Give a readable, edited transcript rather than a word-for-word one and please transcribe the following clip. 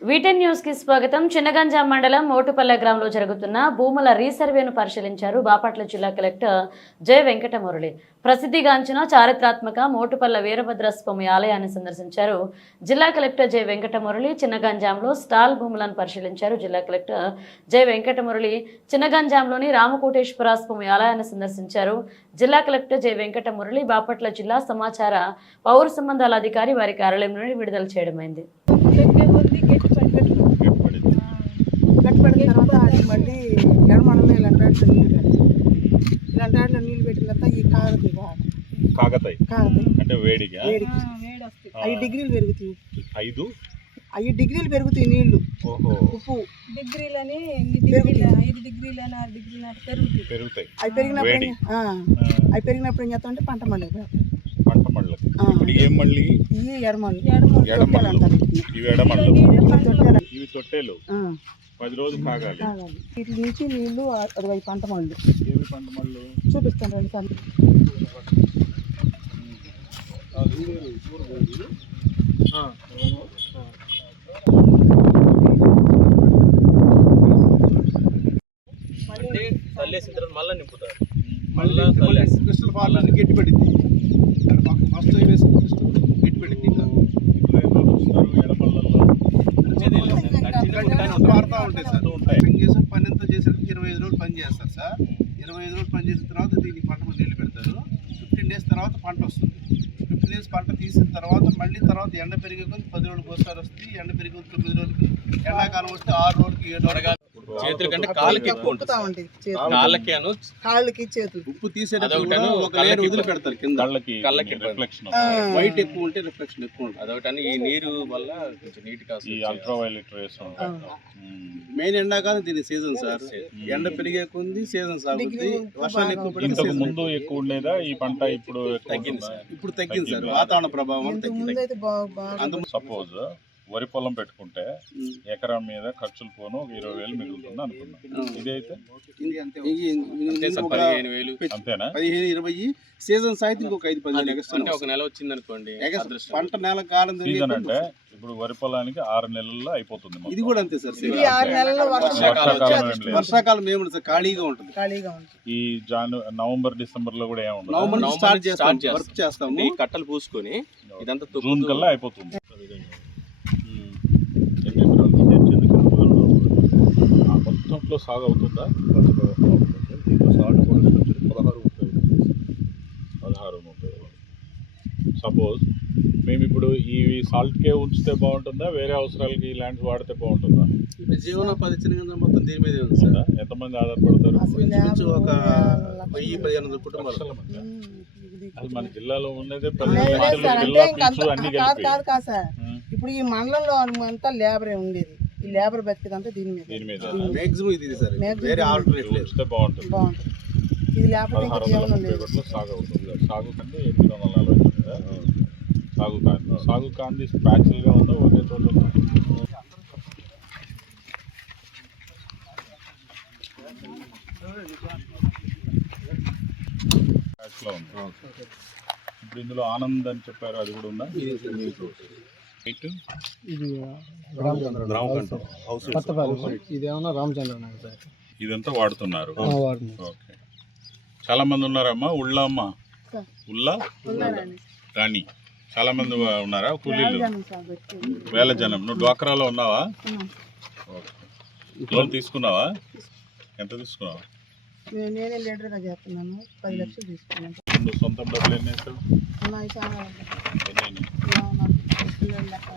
వీటెన్ news కి స్వాగతం. చిన్నగంజాం మండలం మోటుపల్లె గ్రామంలో జరుగుతున్న భూముల రీసర్వేను పరిశీలించారు బాపట్ల జిల్లా కలెక్టర్ జె వెంకటమురళి. ప్రసిద్ధిగాంచిన చారిత్రాత్మక మోటుపల్లె వీరభద్రస్వామి ఆలయాన్ని సందర్శించారు జిల్లా కలెక్టర్ జె వెంకటమురళి. చిన్నగంజాంలో స్టాల్ భూములను పరిశీలించారు జిల్లా కలెక్టర్ జె వెంకటమురళి. చిన్నగంజాంలోని రామకోటేశ్వర స్వామి ఆలయాన్ని సందర్శించారు జిల్లా కలెక్టర్ జె వెంకటమురళి. బాపట్ల జిల్లా సమాచార పౌర సంబంధాల అధికారి వారి కార్యాలయం నుండి విడుదల చేయడమైంది. గట్టిపడిన తర్వాత అది మళ్ళీ ఎడమడలో ఇలాంటి నీళ్ళు పెట్టిన తర్వాత ఈ కాగతాయి అంటే వేడిగా 5 డిగ్రీలు పెరుగుతాయి. 5 డిగ్రీలు పెరుగుతాయి నీళ్లు. ఉప్పు డిగ్రీలని 5 డిగ్రీలని 6 డిగ్రీలని పెరుగుతాయి. అవి పెరిగినప్పుడు ఏం చేస్తామంటే పంట మండలి ఇప్పుడు ఏం మళ్ళీ ఇవి ఎడమలు అంటారు. ఇవి ఎడమళ్ళు, తొట్టెలు. ఇవి తొట్టెలు 10 రోజులు కాగాలి. వీటి నుంచి నీళ్లు అది పంట మండలు ఏమి పంట మళ్ళు చూపిస్తాను 2 సార్లు. తల్లేసిన తర్వాత మళ్ళీ నింపుతారు. క్రిస్టల్ ఫార్లని గట్టి పడింది. ఫస్ట్ వేసి గట్టి పడింది. వాడుతూ ఉంటాయి సార్. చేసి పని ఎంత చేసారు 25 రోజులు పని చేస్తారు సార్. 25 రోజులు పని చేసిన తర్వాత దీనికి పంట నీళ్ళు పెడతారు. 15 డేస్ తర్వాత పంట వస్తుంది. 15 డేస్ పంట తీసిన తర్వాత మళ్ళీ తర్వాత ఎండ పెరిగే కొద్ది 10 రోజులకు ఒకసారి వస్తుంది. ఎండ పెరిగే 9 రోజులకి, ఎండాకాలం వస్తే 6 రోజుకి 7 రోజులు. చేతుల కంటే కాళ్ళకి ఎక్కువ ఉంటుంది. కాళ్ళకి చేతులు ఉప్పు తీసేటప్పుడు ఒక లేయర్ వదిలి పెడతారు కింద. కళ్ళకి రిఫ్లెక్షన్ వైట్ ఎక్కువ ఉంటే రిఫ్లెక్షన్ ఎక్కువ ఉంటుంది. అదొకటి. ఈ నీరు వల్ల కొంచెం నీట్ కాదు. ఈ అల్ట్రావైలెట్ రేస్ మెయిన్ ఎండాకాలం దీని సీజన్ సార్. ఎండ పెరిగే కొంది సీజన్ సాగుతుంది. వర్షాలు ఎక్కువ పడితే ఇంతకు ముందు ఎక్కువ ఉండేదా ఈ పంట? ఇప్పుడు తగ్గింది సార్. ఇప్పుడు తగ్గింది సార్. వాతావరణ ప్రభావం వల్ల తగ్గింది. సపోజ్ వరి పొలం పెట్టుకుంటే ఎకరా మీద ఖర్చులు పోను 20,000 మిగులుతుంది అనుకున్నాం. ఇదైతే అంతేనా? 15-20 సీజన్ సాయితే ఇంకొక 5-10 ఎక్స్ట్రా. అంటే ఒక నెల వచ్చింది అనుకోండి. పంట నెల కాలం సీజన్ అంటే ఇప్పుడు వరి పొలానికి 6 నెలల్లో అయిపోతుంది. ఇది కూడా అంతే సార్. 6 నెలల్లో వర్షాకాలం ఏముంది సార్, ఖాళీగా ఉంటుంది. ఈ నవంబర్ డిసెంబర్ లో కూడా ఏముంటుంది. నవంబర్ స్టార్ట్ చేస్తాం, వర్క్ చేస్తాము. ఈ కట్టలు పూసుకొని ఇదంతా జూన్ కల్లా అయిపోతుంది. మొత్తంలో సాగు అవుతుందా? దీంట్లో సాగు కూడా 16-30. సపోజ్ మేము ఇప్పుడు ఇవి సాల్ట్కే ఉంచితే బాగుంటుందా, వేరే అవసరాలకి ఈ ల్యాండ్స్ వాడితే బాగుంటుందా? ఇప్పుడు జీవనోపాధి చిన్న మొత్తం దీని మీదే ఉంది సార్. ఎంతమంది ఆధారపడతారు? ఒక 1000-1500 కుటుంబాలు. అది మన జిల్లాలో ఉన్నదే ఇప్పుడు ఈ మండలంలో అంతా లేబరే ఉండేది. ఈ లేబర్ బతికేదంతా దీని మీద మాక్సిమం ఇది సార్. వేరే ఆల్టర్నేట్ లేదు. బాగుంటుంది. ఇది లేకపోతే సాగు అవుతుంది. సాగు కంటే 840 సాగు కాంది ప్యాచువల్ గా ఉందా, ఒకే చోట ఉందా? ఇప్పుడు ఇందులో ఆనంద్ అని చెప్పారు, అది కూడా ఉందా? ఇదేమన్నా రామచంద్ర సార్. ఇదంతా వాడుతున్నారు. ఓకే. చాలా మంది ఉన్నారమ్మా. ఉళ్ళ రాణి చాలా మంది ఉన్నారా? కూలీలు వేల జనం. నువ్వు డ్వాక్రాలో ఉన్నావా? లోన్ తీసుకున్నావా? ఎంత తీసుకున్నావా? నేనే లీడర్గా చేస్తున్నాను. 10 లక్షలు తీసుకున్నాను. నువ్వు సొంతం డబ్బులు ఎన్ని వేసావు? ఉన్నాయి చాలా. ఎన్ని? పిల్లలు లెక్క